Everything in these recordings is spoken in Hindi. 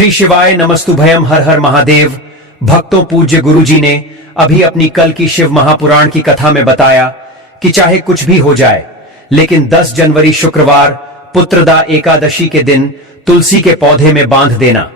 श्री शिवाय नमस्तुभयम, हर हर महादेव। भक्तों, पूज्य गुरुजी ने अभी अपनी कल की शिव महापुराण की कथा में बताया कि चाहे कुछ भी हो जाए, लेकिन 10 जनवरी शुक्रवार पुत्रदा एकादशी के दिन तुलसी के पौधे में बांध देना,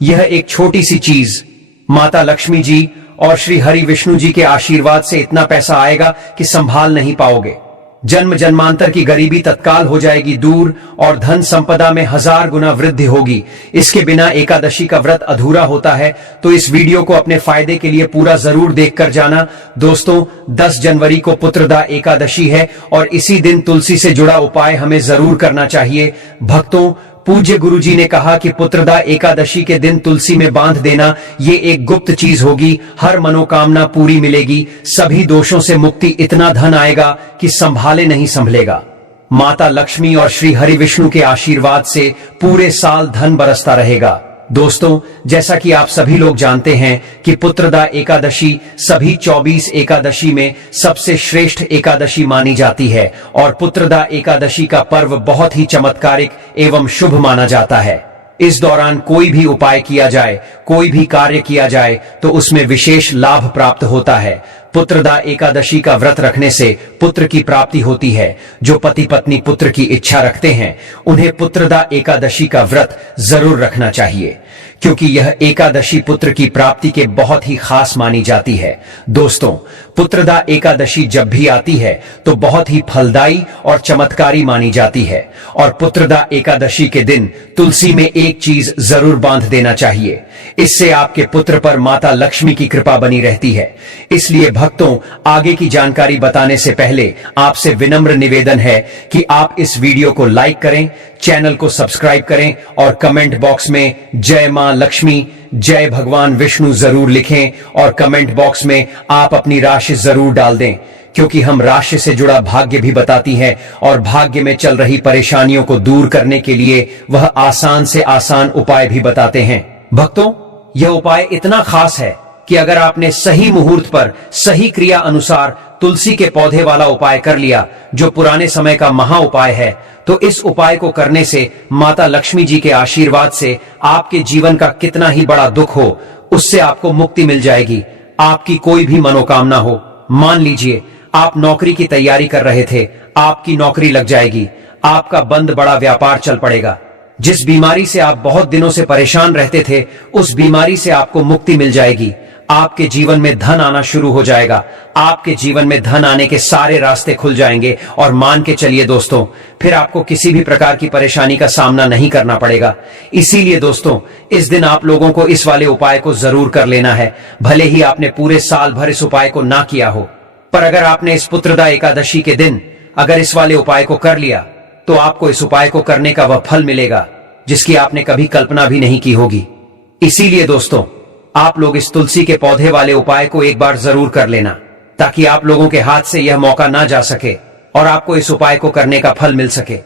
यह एक छोटी सी चीज माता लक्ष्मी जी और श्री हरि विष्णु जी के आशीर्वाद से इतना पैसा आएगा कि संभाल नहीं पाओगे। जन्म जन्मांतर की गरीबी तत्काल हो जाएगी दूर और धन संपदा में 1000 गुना वृद्धि होगी। इसके बिना एकादशी का व्रत अधूरा होता है। तो इस वीडियो को अपने फायदे के लिए पूरा जरूर देखकर जाना। दोस्तों, 10 जनवरी को पुत्रदा एकादशी है और इसी दिन तुलसी से जुड़ा उपाय हमें जरूर करना चाहिए। भक्तों, पूज्य गुरुजी ने कहा कि पुत्रदा एकादशी के दिन तुलसी में बांध देना ये एक गुप्त चीज होगी। हर मनोकामना पूरी मिलेगी, सभी दोषों से मुक्ति, इतना धन आएगा कि संभाले नहीं संभलेगा। माता लक्ष्मी और श्री हरि विष्णु के आशीर्वाद से पूरे साल धन बरसता रहेगा। दोस्तों, जैसा कि आप सभी लोग जानते हैं कि पुत्रदा एकादशी सभी 24 एकादशी में सबसे श्रेष्ठ एकादशी मानी जाती है और पुत्रदा एकादशी का पर्व बहुत ही चमत्कारिक एवं शुभ माना जाता है। इस दौरान कोई भी उपाय किया जाए, कोई भी कार्य किया जाए तो उसमें विशेष लाभ प्राप्त होता है। पुत्रदा एकादशी का व्रत रखने से पुत्र की प्राप्ति होती है। जो पति पत्नी पुत्र की इच्छा रखते हैं उन्हें पुत्रदा एकादशी का व्रत जरूर रखना चाहिए, क्योंकि यह एकादशी पुत्र की प्राप्ति के बहुत ही खास मानी जाती है। दोस्तों, पुत्रदा एकादशी जब भी आती है तो बहुत ही फलदायी और चमत्कारी मानी जाती है और पुत्रदा एकादशी के दिन तुलसी में एक चीज जरूर बांध देना चाहिए। इससे आपके पुत्र पर माता लक्ष्मी की कृपा बनी रहती है। इसलिए भक्तों, आगे की जानकारी बताने से पहले आपसे विनम्र निवेदन है कि आप इस वीडियो को लाइक करें, चैनल को सब्सक्राइब करें और कमेंट बॉक्स में जय मां लक्ष्मी, जय भगवान विष्णु जरूर लिखें और कमेंट बॉक्स में आप अपनी राशि जरूर डाल दें, क्योंकि हम राशि से जुड़ा भाग्य भी बताती हैं और भाग्य में चल रही परेशानियों को दूर करने के लिए वह आसान से आसान उपाय भी बताते हैं। भक्तों, यह उपाय इतना खास है कि अगर आपने सही मुहूर्त पर सही क्रिया अनुसार तुलसी के पौधे वाला उपाय कर लिया, जो पुराने समय का महा उपाय है, तो इस उपाय को करने से माता लक्ष्मी जी के आशीर्वाद से आपके जीवन का कितना ही बड़ा दुख हो, उससे आपको मुक्ति मिल जाएगी। आपकी कोई भी मनोकामना हो, मान लीजिए आप नौकरी की तैयारी कर रहे थे, आपकी नौकरी लग जाएगी, आपका बंद बड़ा व्यापार चल पड़ेगा। जिस बीमारी से आप बहुत दिनों से परेशान रहते थे, उस बीमारी से आपको मुक्ति मिल जाएगी। आपके जीवन में धन आना शुरू हो जाएगा। आपके जीवन में धन आने के सारे रास्ते खुल जाएंगे और मान के चलिए दोस्तों, फिर आपको किसी भी प्रकार की परेशानी का सामना नहीं करना पड़ेगा। इसीलिए दोस्तों, इस दिन आप लोगों को इस वाले उपाय को जरूर कर लेना है। भले ही आपने पूरे साल भर इस उपाय को ना किया हो, पर अगर आपने इस पुत्रदा एकादशी के दिन अगर इस वाले उपाय को कर लिया तो आपको इस उपाय को करने का वह फल मिलेगा जिसकी आपने कभी कल्पना भी नहीं की होगी। इसीलिए दोस्तों, आप लोग इस तुलसी के पौधे वाले उपाय को एक बार जरूर कर लेना, ताकि आप लोगों के हाथ से यह मौका ना जा सके और आपको इस उपाय को करने का फल मिल सके।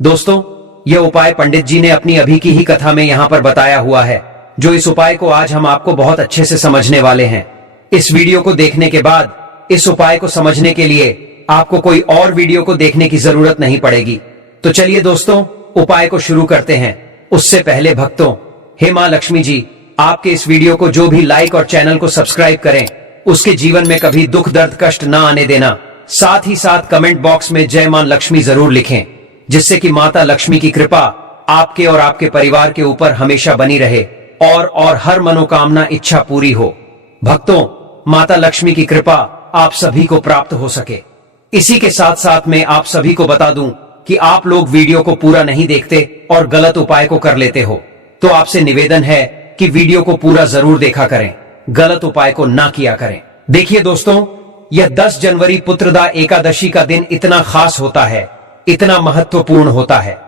दोस्तों, यह उपाय पंडित जी ने अपनी अभी की ही कथा में यहां पर बताया हुआ है, जो इस उपाय को आज हम आपको बहुत अच्छे से समझने वाले हैं। इस वीडियो को देखने के बाद इस उपाय को समझने के लिए आपको कोई और वीडियो को देखने की जरूरत नहीं पड़ेगी। तो चलिए दोस्तों, उपाय को शुरू करते हैं। उससे पहले भक्तों, हे मां लक्ष्मी जी, आपके इस वीडियो को जो भी लाइक और चैनल को सब्सक्राइब करें, उसके जीवन में कभी दुख दर्द कष्ट ना आने देना। साथ ही साथ कमेंट बॉक्स में जय मां लक्ष्मी जरूर लिखें, जिससे कि माता लक्ष्मी की कृपा आपके और आपके परिवार के ऊपर हमेशा बनी रहे और हर मनोकामना इच्छा पूरी हो। भक्तों, माता लक्ष्मी की कृपा आप सभी को प्राप्त हो सके। इसी के साथ साथ मैं आप सभी को बता दूं कि आप लोग वीडियो को पूरा नहीं देखते और गलत उपाय को कर लेते हो, तो आपसे निवेदन है कि वीडियो को पूरा जरूर देखा करें, गलत उपाय को ना किया करें। देखिए दोस्तों, यह 10 जनवरी पुत्रदा एकादशी का दिन इतना खास होता है, इतना महत्वपूर्ण होता है।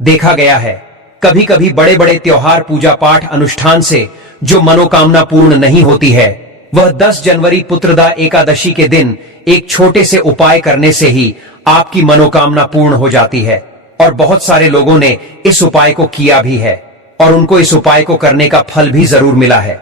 देखा गया है कभी कभी बड़े बड़े त्योहार, पूजा पाठ, अनुष्ठान से जो मनोकामना पूर्ण नहीं होती है, वह 10 जनवरी पुत्रदा एकादशी के दिन एक छोटे से उपाय करने से ही आपकी मनोकामना पूर्ण हो जाती है। और बहुत सारे लोगों ने इस उपाय को किया भी है और उनको इस उपाय को करने का फल भी जरूर मिला है।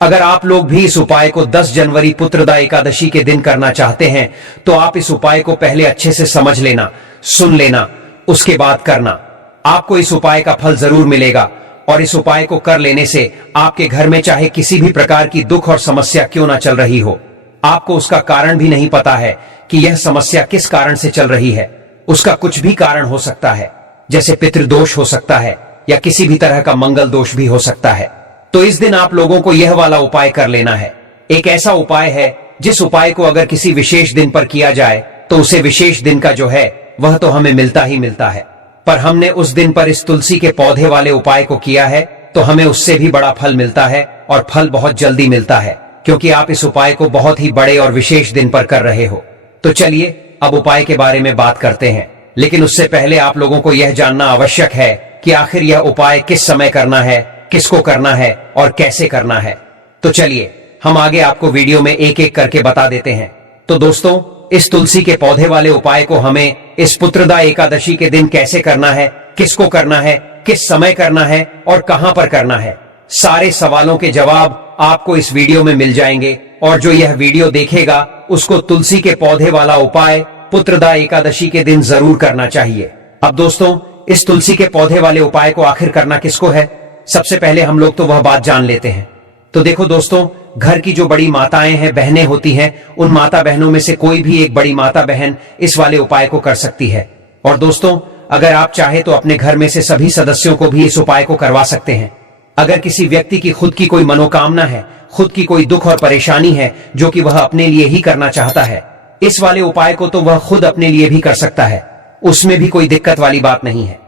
अगर आप लोग भी इस उपाय को 10 जनवरी पुत्रदा एकादशी के दिन करना चाहते हैं, तो आप इस उपाय को पहले अच्छे से समझ लेना, सुन लेना, उसके बाद करना। आपको इस उपाय का फल जरूर मिलेगा और इस उपाय को कर लेने से आपके घर में चाहे किसी भी प्रकार की दुख और समस्या क्यों ना चल रही हो, आपको उसका कारण भी नहीं पता है कि यह समस्या किस कारण से चल रही है। उसका कुछ भी कारण हो सकता है, जैसे पितृदोष हो सकता है या किसी भी तरह का मंगल दोष भी हो सकता है। तो इस दिन आप लोगों को यह वाला उपाय कर लेना है। एक ऐसा उपाय है जिस उपाय को अगर किसी विशेष दिन पर किया जाए तो उसे विशेष दिन का जो है वह तो हमें मिलता ही मिलता है, पर हमने उस दिन पर इस तुलसी के पौधे वाले उपाय को किया है तो हमें उससे भी बड़ा फल मिलता है, और फल बहुत जल्दी मिलता है क्योंकि आप इस उपाय को बहुत ही बड़े और विशेष दिन पर कर रहे हो। तो चलिए अब उपाय के बारे में बात करते हैं, लेकिन उससे पहले आप लोगों को यह जानना आवश्यक है कि आखिर यह उपाय किस समय करना है, किसको करना है और कैसे करना है। तो चलिए हम आगे आपको वीडियो में एक एक करके बता देते हैं। तो दोस्तों, इस तुलसी के पौधे वाले उपाय को हमें इस पुत्रदा एकादशी के दिन कैसे करना है, किसको करना है, किस समय करना है और कहां पर करना है, सारे सवालों के जवाब आपको इस वीडियो में मिल जाएंगे। और जो यह वीडियो देखेगा उसको तुलसी के पौधे वाला उपाय पुत्रदा एकादशी के दिन जरूर करना चाहिए। अब दोस्तों, इस तुलसी के पौधे वाले उपाय को आखिर करना किसको है, सबसे पहले हम लोग तो वह बात जान लेते हैं। तो देखो दोस्तों, घर की जो बड़ी माताएं हैं, बहनें होती हैं, उन माता बहनों में से कोई भी एक बड़ी माता बहन इस वाले उपाय को कर सकती है। और दोस्तों, अगर आप चाहे तो अपने घर में से सभी सदस्यों को भी इस उपाय को करवा सकते हैं। अगर किसी व्यक्ति की खुद की कोई मनोकामना है, खुद की कोई दुख और परेशानी है जो कि वह अपने लिए ही करना चाहता है, इस वाले उपाय को तो वह खुद अपने लिए भी कर सकता है, उसमें भी कोई दिक्कत वाली बात नहीं है।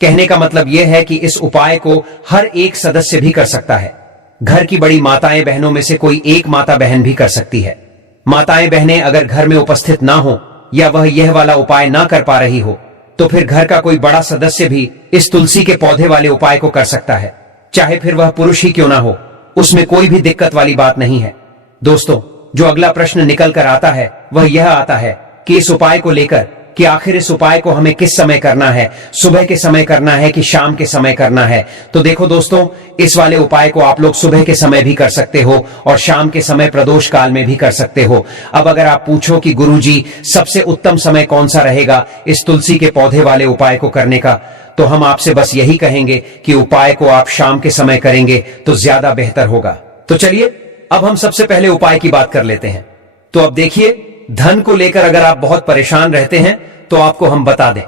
कहने का मतलब यह है कि इस उपाय को हर एक सदस्य भी कर सकता है। घर की बड़ी माताएं बहनों में से कोई एक माता बहन भी कर सकती है। माताएं बहनें अगर घर में उपस्थित ना हो या वह यह वाला उपाय ना कर पा रही हो तो फिर घर का कोई बड़ा सदस्य भी इस तुलसी के पौधे वाले उपाय को कर सकता है, चाहे फिर वह पुरुष ही क्यों ना हो, उसमें कोई भी दिक्कत वाली बात नहीं है। दोस्तों, जो अगला प्रश्न निकल कर आता है वह यह आता है कि इस उपाय को लेकर कि आखिर इस उपाय को हमें किस समय करना है, सुबह के समय करना है कि शाम के समय करना है। तो देखो दोस्तों, इस वाले उपाय को आप लोग सुबह के समय भी कर सकते हो और शाम के समय प्रदोष काल में भी कर सकते हो। अब अगर आप पूछो कि गुरुजी सबसे उत्तम समय कौन सा रहेगा इस तुलसी के पौधे वाले उपाय को करने का, तो हम आपसे बस यही कहेंगे कि उपाय को आप शाम के समय करेंगे तो ज्यादा बेहतर होगा। तो चलिए अब हम सबसे पहले उपाय की बात कर लेते हैं। तो अब देखिए, धन को लेकर अगर आप बहुत परेशान रहते हैं तो आपको हम बता दें,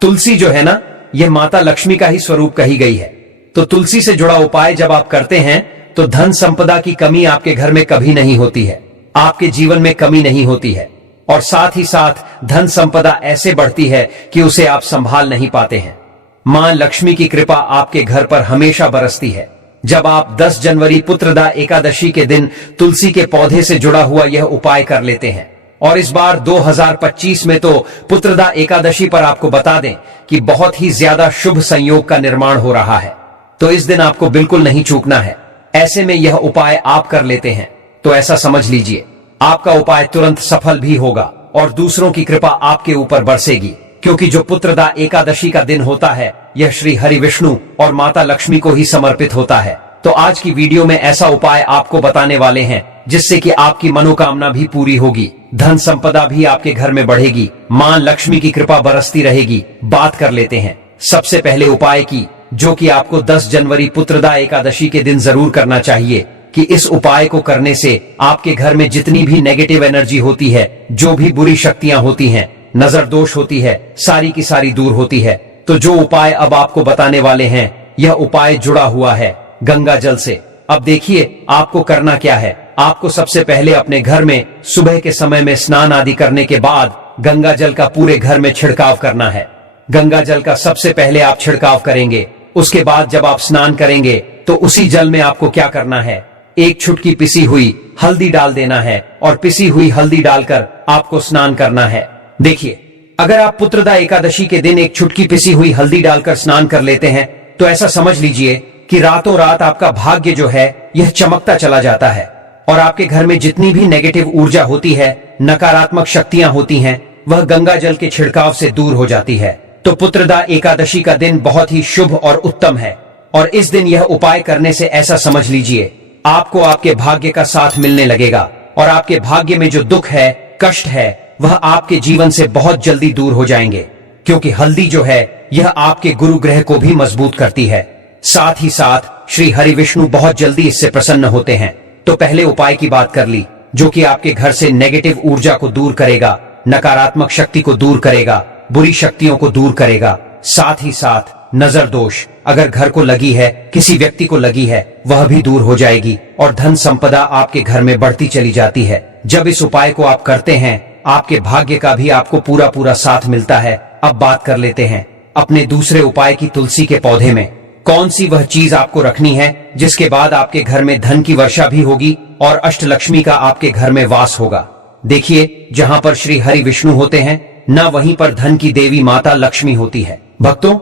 तुलसी जो है ना, यह माता लक्ष्मी का ही स्वरूप कही गई है। तो तुलसी से जुड़ा उपाय जब आप करते हैं तो धन संपदा की कमी आपके घर में कभी नहीं होती है, आपके जीवन में कमी नहीं होती है, और साथ ही साथ धन संपदा ऐसे बढ़ती है कि उसे आप संभाल नहीं पाते हैं। मां लक्ष्मी की कृपा आपके घर पर हमेशा बरसती है। जब आप 10 जनवरी पुत्रदा एकादशी के दिन तुलसी के पौधे से जुड़ा हुआ यह उपाय कर लेते हैं, और इस बार 2025 में तो पुत्रदा एकादशी पर आपको बता दें कि बहुत ही ज्यादा शुभ संयोग का निर्माण हो रहा है, तो इस दिन आपको बिल्कुल नहीं चूकना है। ऐसे में यह उपाय आप कर लेते हैं तो ऐसा समझ लीजिए आपका उपाय तुरंत सफल भी होगा और दूसरों की कृपा आपके ऊपर बरसेगी, क्योंकि जो पुत्रदा एकादशी का दिन होता है यह श्री हरि विष्णु और माता लक्ष्मी को ही समर्पित होता है। तो आज की वीडियो में ऐसा उपाय आपको बताने वाले हैं जिससे कि आपकी मनोकामना भी पूरी होगी, धन संपदा भी आपके घर में बढ़ेगी, मां लक्ष्मी की कृपा बरसती रहेगी। बात कर लेते हैं सबसे पहले उपाय की, जो कि आपको 10 जनवरी पुत्रदा एकादशी के दिन जरूर करना चाहिए। कि इस उपाय को करने से आपके घर में जितनी भी नेगेटिव एनर्जी होती है, जो भी बुरी शक्तियां होती हैं, नजर दोष होती है, सारी की सारी दूर होती है। तो जो उपाय अब आपको बताने वाले हैं, यह उपाय जुड़ा हुआ है गंगा जल से। अब देखिए आपको करना क्या है। आपको सबसे पहले अपने घर में सुबह के समय में स्नान आदि करने के बाद गंगा जल का पूरे घर में छिड़काव करना है। गंगा जल का सबसे पहले आप छिड़काव करेंगे, उसके बाद जब आप स्नान करेंगे तो उसी जल में आपको क्या करना है, एक चुटकी पिसी हुई हल्दी डाल देना है और पिसी हुई हल्दी डालकर आपको स्नान करना है। देखिए, अगर आप पुत्रदा एकादशी के दिन एक चुटकी पिसी हुई हल्दी डालकर स्नान कर लेते हैं तो ऐसा समझ लीजिए कि रातों रात आपका भाग्य जो है यह चमकता चला जाता है, और आपके घर में जितनी भी नेगेटिव ऊर्जा होती है, नकारात्मक शक्तियां होती हैं, वह गंगा जल के छिड़काव से दूर हो जाती है। तो पुत्रदा एकादशी का दिन बहुत ही शुभ और उत्तम है, और इस दिन यह उपाय करने से ऐसा समझ लीजिए आपको आपके भाग्य का साथ मिलने लगेगा, और आपके भाग्य में जो दुख है, कष्ट है, वह आपके जीवन से बहुत जल्दी दूर हो जाएंगे, क्योंकि हल्दी जो है यह आपके गुरु ग्रह को भी मजबूत करती है। साथ ही साथ श्री हरि विष्णु बहुत जल्दी इससे प्रसन्न होते हैं। तो पहले उपाय की बात कर ली, जो कि आपके घर से नेगेटिव ऊर्जा को दूर करेगा, नकारात्मक शक्ति को दूर करेगा, बुरी शक्तियों को दूर करेगा। साथ ही साथ नजर दोष अगर घर को लगी है, किसी व्यक्ति को लगी है, वह भी दूर हो जाएगी और धन संपदा आपके घर में बढ़ती चली जाती है। जब इस उपाय को आप करते हैं, आपके भाग्य का भी आपको पूरा पूरा साथ मिलता है। अब बात कर लेते हैं अपने दूसरे उपाय की। तुलसी के पौधे में कौन सी वह चीज आपको रखनी है जिसके बाद आपके घर में धन की वर्षा भी होगी और अष्टलक्ष्मी का आपके घर में वास होगा। देखिए, जहां पर श्री हरि विष्णु होते हैं, न वहीं पर धन की देवी माता लक्ष्मी होती है। भक्तों,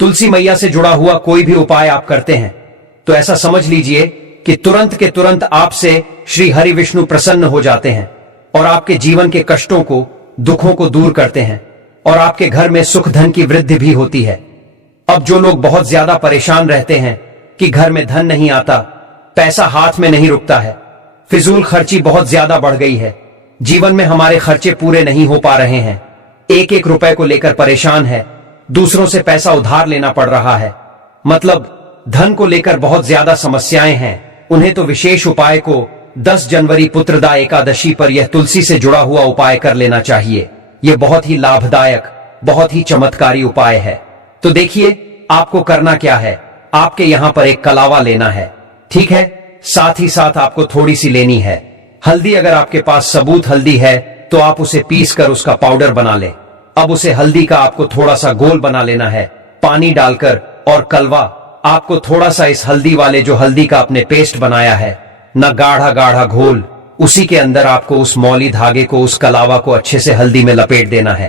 तुलसी मैया से जुड़ा हुआ कोई भी उपाय आप करते हैं तो ऐसा समझ लीजिए कि तुरंत के तुरंत आपसे श्री हरि विष्णु प्रसन्न हो जाते हैं और आपके जीवन के कष्टों को, दुखों को दूर करते हैं और आपके घर में सुख धन की वृद्धि भी होती है। अब जो लोग बहुत ज्यादा परेशान रहते हैं कि घर में धन नहीं आता, पैसा हाथ में नहीं रुकता है, फिजूल खर्ची बहुत ज्यादा बढ़ गई है, जीवन में हमारे खर्चे पूरे नहीं हो पा रहे हैं, एक एक रुपए को लेकर परेशान है, दूसरों से पैसा उधार लेना पड़ रहा है, मतलब धन को लेकर बहुत ज्यादा समस्याएं हैं, उन्हें तो विशेष उपाय को 10 जनवरी पुत्रदा एकादशी पर यह तुलसी से जुड़ा हुआ उपाय कर लेना चाहिए। यह बहुत ही लाभदायक, बहुत ही चमत्कारी उपाय है। तो देखिए, आपको करना क्या है। आपके यहां पर एक कलावा लेना है, ठीक है। साथ ही साथ आपको थोड़ी सी लेनी है हल्दी। अगर आपके पास सबूत हल्दी है तो आप उसे पीस कर उसका पाउडर बना लें। अब उसे हल्दी का आपको थोड़ा सा गोल बना लेना है पानी डालकर, और कलवा आपको थोड़ा सा इस हल्दी वाले जो हल्दी का आपने पेस्ट बनाया है ना, गाढ़ा गाढ़ा घोल, उसी के अंदर आपको उस मौली धागे को, उस कलावा को अच्छे से हल्दी में लपेट देना है।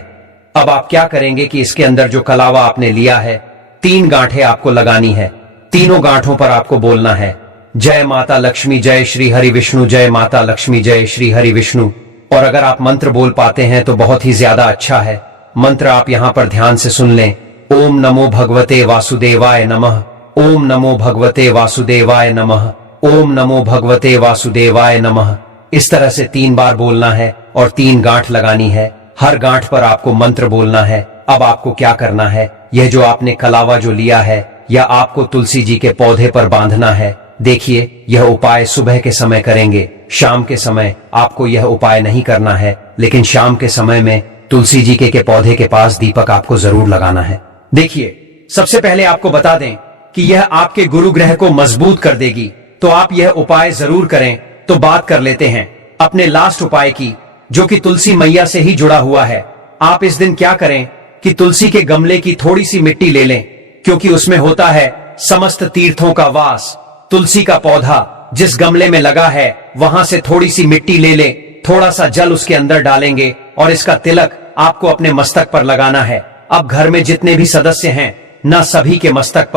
अब आप क्या करेंगे कि इसके अंदर जो कलावा आपने लिया है, 3 गांठें आपको लगानी है। तीनों गांठों पर आपको बोलना है, जय माता लक्ष्मी, जय श्री हरि विष्णु, जय माता लक्ष्मी, जय श्री हरि विष्णु। और अगर आप मंत्र बोल पाते हैं तो बहुत ही ज्यादा अच्छा है। मंत्र आप यहां पर ध्यान से सुन लें। ओम नमो भगवते वासुदेवाय नमः, ओम नमो भगवते वासुदेवाय नमः, ओम नमो भगवते वासुदेवाय नमः। इस तरह से 3 बार बोलना है और 3 गांठ लगानी है। हर गांठ पर आपको मंत्र बोलना है। अब आपको क्या करना है, यह जो आपने कलावा जो लिया है, या आपको तुलसी जी के पौधे पर बांधना है। देखिए, यह उपाय सुबह के समय करेंगे, शाम के समय आपको यह उपाय नहीं करना है, लेकिन शाम के समय में तुलसी जी के पौधे के पास दीपक आपको जरूर लगाना है। देखिए, सबसे पहले आपको बता दें कि यह आपके गुरु ग्रह को मजबूत कर देगी, तो आप यह उपाय जरूर करें। तो बात कर लेते हैं अपने लास्ट उपाय की, जो कि तुलसी मैया से ही जुड़ा हुआ है। आप इस दिन क्या करें कि तुलसी के गमले की थोड़ी सी मिट्टी ले लें, क्योंकि उसमें होता है समस्त तीर्थों का वास। तुलसी का पौधा जिस गमले में लगा है, वहां से थोड़ी सी मिट्टी ले लें, थोड़ा सा जल उसके अंदर डालेंगे और इसका तिलक आपको अपने मस्तक पर लगाना है। अब घर में जितने भी सदस्य हैं, न सभी के मस्तक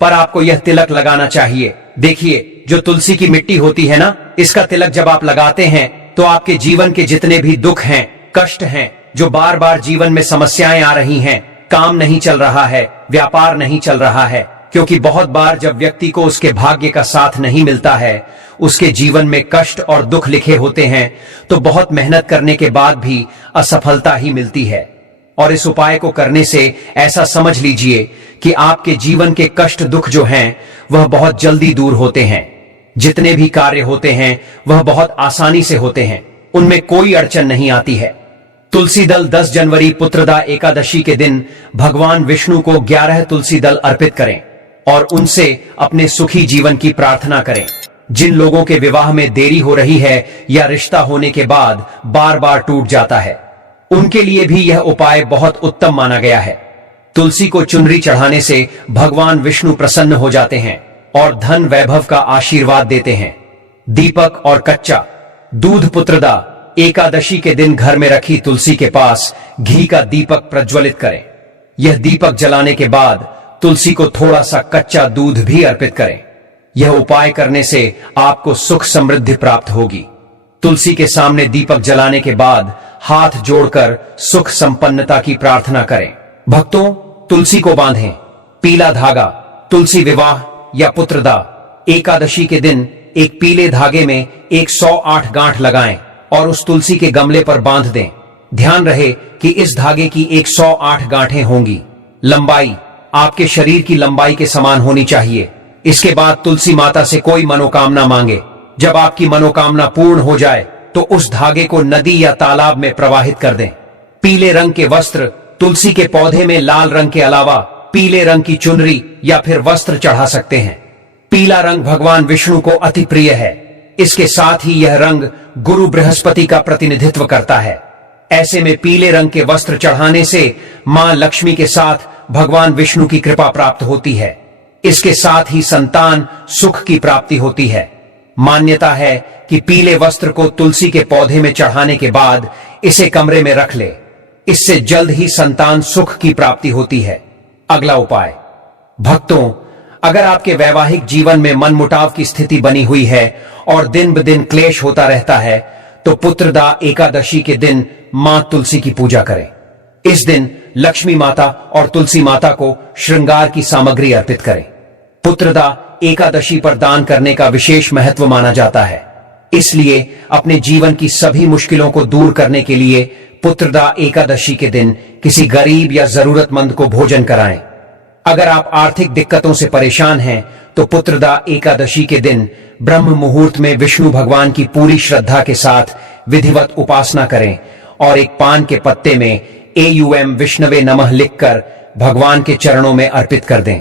पर आपको यह तिलक लगाना चाहिए। देखिए, जो तुलसी की मिट्टी होती है ना, इसका तिलक जब आप लगाते हैं तो आपके जीवन के जितने भी दुख हैं, कष्ट हैं, जो बार बार जीवन में समस्याएं आ रही हैं, काम नहीं चल रहा है, व्यापार नहीं चल रहा है, क्योंकि बहुत बार जब व्यक्ति को उसके भाग्य का साथ नहीं मिलता है, उसके जीवन में कष्ट और दुख लिखे होते हैं, तो बहुत मेहनत करने के बाद भी असफलता ही मिलती है। और इस उपाय को करने से ऐसा समझ लीजिए कि आपके जीवन के कष्ट दुख जो हैं, वह बहुत जल्दी दूर होते हैं। जितने भी कार्य होते हैं वह बहुत आसानी से होते हैं, उनमें कोई अड़चन नहीं आती है। तुलसी दल 10 जनवरी पुत्रदा एकादशी के दिन भगवान विष्णु को 11 तुलसी दल अर्पित करें और उनसे अपने सुखी जीवन की प्रार्थना करें। जिन लोगों के विवाह में देरी हो रही है या रिश्ता होने के बाद बार बार टूट जाता है, उनके लिए भी यह उपाय बहुत उत्तम माना गया है। तुलसी को चुनरी चढ़ाने से भगवान विष्णु प्रसन्न हो जाते हैं और धन वैभव का आशीर्वाद देते हैं। दीपक और कच्चा दूध पुत्रदा एकादशी के दिन घर में रखी तुलसी के पास घी का दीपक प्रज्वलित करें। यह दीपक जलाने के बाद तुलसी को थोड़ा सा कच्चा दूध भी अर्पित करें। यह उपाय करने से आपको सुख समृद्धि प्राप्त होगी। तुलसी के सामने दीपक जलाने के बाद हाथ जोड़कर सुख संपन्नता की प्रार्थना करें। भक्तों, तुलसी को बांधें। पीला धागा तुलसी विवाह या पुत्रदा एकादशी के दिन एक पीले धागे में 108 गांठ लगाएं और उस तुलसी के गमले पर बांध दें। ध्यान रहे कि इस धागे की 108 गांठें होंगी। लंबाई आपके शरीर की लंबाई के समान होनी चाहिए। इसके बाद तुलसी माता से कोई मनोकामना मांगे। जब आपकी मनोकामना पूर्ण हो जाए तो उस धागे को नदी या तालाब में प्रवाहित कर दें। पीले रंग के वस्त्र, तुलसी के पौधे में लाल रंग के अलावा पीले रंग की चुनरी या फिर वस्त्र चढ़ा सकते हैं। पीला रंग भगवान विष्णु को अति प्रिय है। इसके साथ ही यह रंग गुरु बृहस्पति का प्रतिनिधित्व करता है। ऐसे में पीले रंग के वस्त्र चढ़ाने से मां लक्ष्मी के साथ भगवान विष्णु की कृपा प्राप्त होती है। इसके साथ ही संतान सुख की प्राप्ति होती है। मान्यता है कि पीले वस्त्र को तुलसी के पौधे में चढ़ाने के बाद इसे कमरे में रख ले। इससे जल्द ही संतान सुख की प्राप्ति होती है। अगला उपाय, भक्तों, अगर आपके वैवाहिक जीवन में मनमुटाव की स्थिति बनी हुई है और दिन ब दिन क्लेश होता रहता है तो पुत्रदा एकादशी के दिन मां तुलसी की पूजा करें। इस दिन लक्ष्मी माता और तुलसी माता को श्रृंगार की सामग्री अर्पित करें। पुत्रदा एकादशी पर दान करने का विशेष महत्व माना जाता है। इसलिए अपने जीवन की सभी मुश्किलों को दूर करने के लिए पुत्रदा एकादशी के दिन किसी गरीब या जरूरतमंद को भोजन कराएं। अगर आप आर्थिक दिक्कतों से परेशान हैं तो पुत्रदा एकादशी के दिन ब्रह्म मुहूर्त में विष्णु भगवान की पूरी श्रद्धा के साथ विधिवत उपासना करें और एक पान के पत्ते में एयुएम विष्णवे नमः लिखकर भगवान के चरणों में अर्पित कर दें।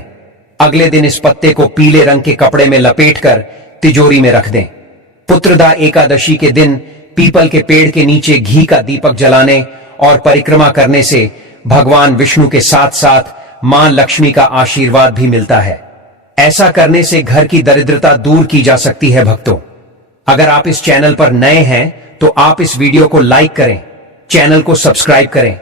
अगले दिन इस पत्ते को पीले रंग के कपड़े में लपेटकर तिजोरी में रख दें। पुत्रदा एकादशी के दिन पीपल के पेड़ के नीचे घी का दीपक जलाने और परिक्रमा करने से भगवान विष्णु के साथ साथ मां लक्ष्मी का आशीर्वाद भी मिलता है। ऐसा करने से घर की दरिद्रता दूर की जा सकती है। भक्तों, अगर आप इस चैनल पर नए हैं तो आप इस वीडियो को लाइक करें, चैनल को सब्सक्राइब करें